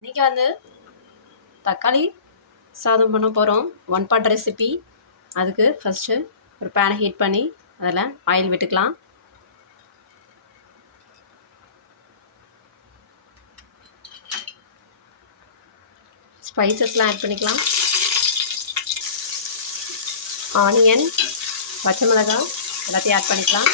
இன்றைக்கி வந்து தக்காளி சாதம் பண்ண போகிறோம் ஒன் பாட் ரெசிபி அதுக்கு ஃபஸ்ட்டு ஒரு பேனை ஹீட் பண்ணி அதில் ஆயில் விட்டுக்கலாம். ஸ்பைசஸ்லாம் ஆட் பண்ணிக்கலாம். ஆனியன் பச்சை மிளகாய் எல்லாத்தையும் ஆட் பண்ணிக்கலாம்.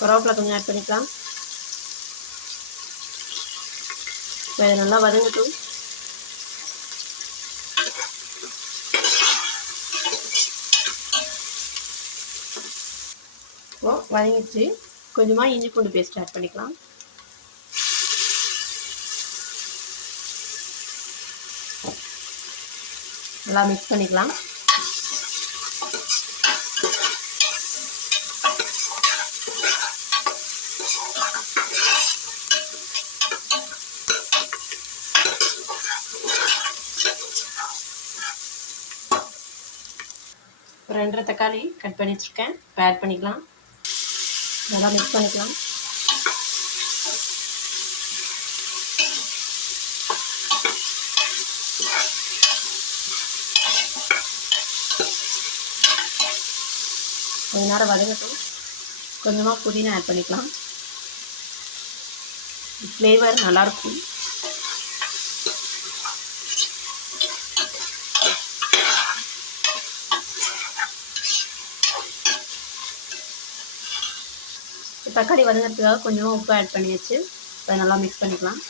கருவேப்பிலை கொஞ்சம் ஆட் பண்ணிக்கலாம். இப்போ இது நல்லா வதங்கட்டும். இப்போ வதங்கிடுச்சு. கொஞ்சமாக இஞ்சி பூண்டு பேஸ்ட் ஆட் பண்ணிக்கலாம். நல்லா மிக்ஸ் பண்ணிக்கலாம். ஒரு ரெண்டரை தக்காளி கட் பண்ணி வச்சுருக்கேன் இப்போ ஆட் பண்ணிக்கலாம். நல்லா மிக்ஸ் பண்ணிக்கலாம். கொஞ்ச நேரம் வதங்கட்டும். கொஞ்சமாக புதினா ஆட் பண்ணிக்கலாம். ஃப்ளேவர் நல்லாயிருக்கும் தக்காளி வதங்கிறதுக்காக கொஞ்சமாக உப்பு ஆட் பண்ணியாச்சு. அதை நல்லா மிக்ஸ் பண்ணிக்கலாம்.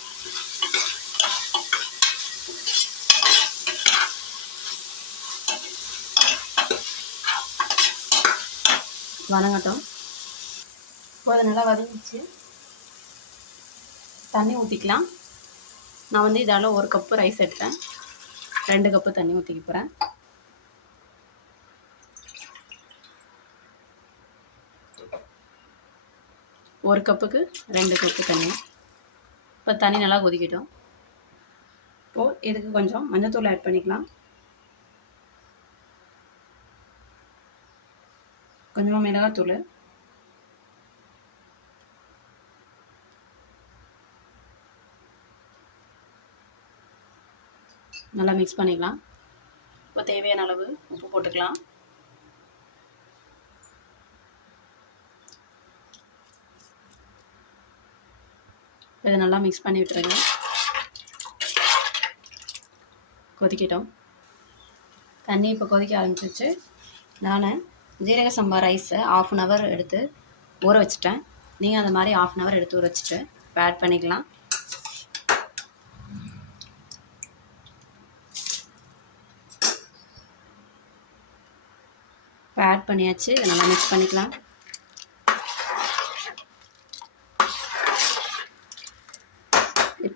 வதங்கட்டும் இப்போ அது நல்லா வதங்கிச்சு. தண்ணி ஊற்றிக்கலாம் நான் வந்து இதால் ஒரு கப்பு ரைஸ் எடுத்தேன். ரெண்டு கப்பு தண்ணி ஊற்றிக்க போகிறேன் ஒரு கப்புக்கு ரெண்டு கப்பு தண்ணி. இப்போ தண்ணி நல்லா கொதிக்கட்டும். இப்போது இதுக்கு கொஞ்சம் மஞ்சத்தூள் ஆட் பண்ணிக்கலாம். கொஞ்சமாக மிளகாத்தூள் நல்லா மிக்ஸ் பண்ணிக்கலாம். இப்போ தேவையான அளவு உப்பு போட்டுக்கலாம். இதை நல்லா மிக்ஸ் பண்ணி விட்டுருங்க. கொதிக்கிட்டோம். தண்ணி இப்போ கொதிக்க ஆரம்பிச்சிச்சு நான் ஜீரக சம்பா ரைஸை ஆஃப் அன் ஹவர் எடுத்து ஊற வச்சுட்டேன். நீங்கள் அந்த மாதிரி ஆஃப் அன் ஹவர் எடுத்து ஊற வச்சுட்டு இப்போ ஆட் பண்ணிக்கலாம். இப்போ ஆட் பண்ணியாச்சு. இதை நல்லா மிக்ஸ் பண்ணிக்கலாம்.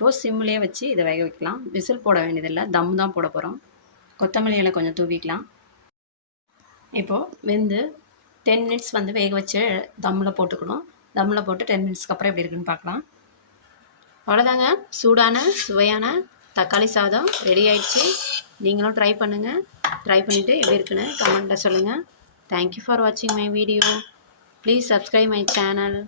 இப்போது சிம்லேயே வச்சு இதை வேக வைக்கலாம். விசில் போட வேண்டியதில்லை. தம் தான் போட போகிறோம் கொத்தமல்லி இலை கொஞ்சம் தூவிக்கலாம். இப்போது வெந்து டென் மினிட்ஸ் வந்து வேக வச்சு தம்மில் போட்டுக்கணும். தம்மில் போட்டு டென் மினிட்ஸ்க்கு அப்புறம் எப்படி இருக்குன்னு பார்க்கலாம். அவ்வளோதாங்க. சூடான சுவையான தக்காளி சாதம் ரெடி ஆயிடுச்சு. நீங்களும் ட்ரை பண்ணுங்கள் ட்ரை பண்ணிவிட்டு எப்படி இருக்குன்னு கமெண்ட்டில் சொல்லுங்கள் தேங்க்யூ ஃபார் வாட்சிங் my video please subscribe my channel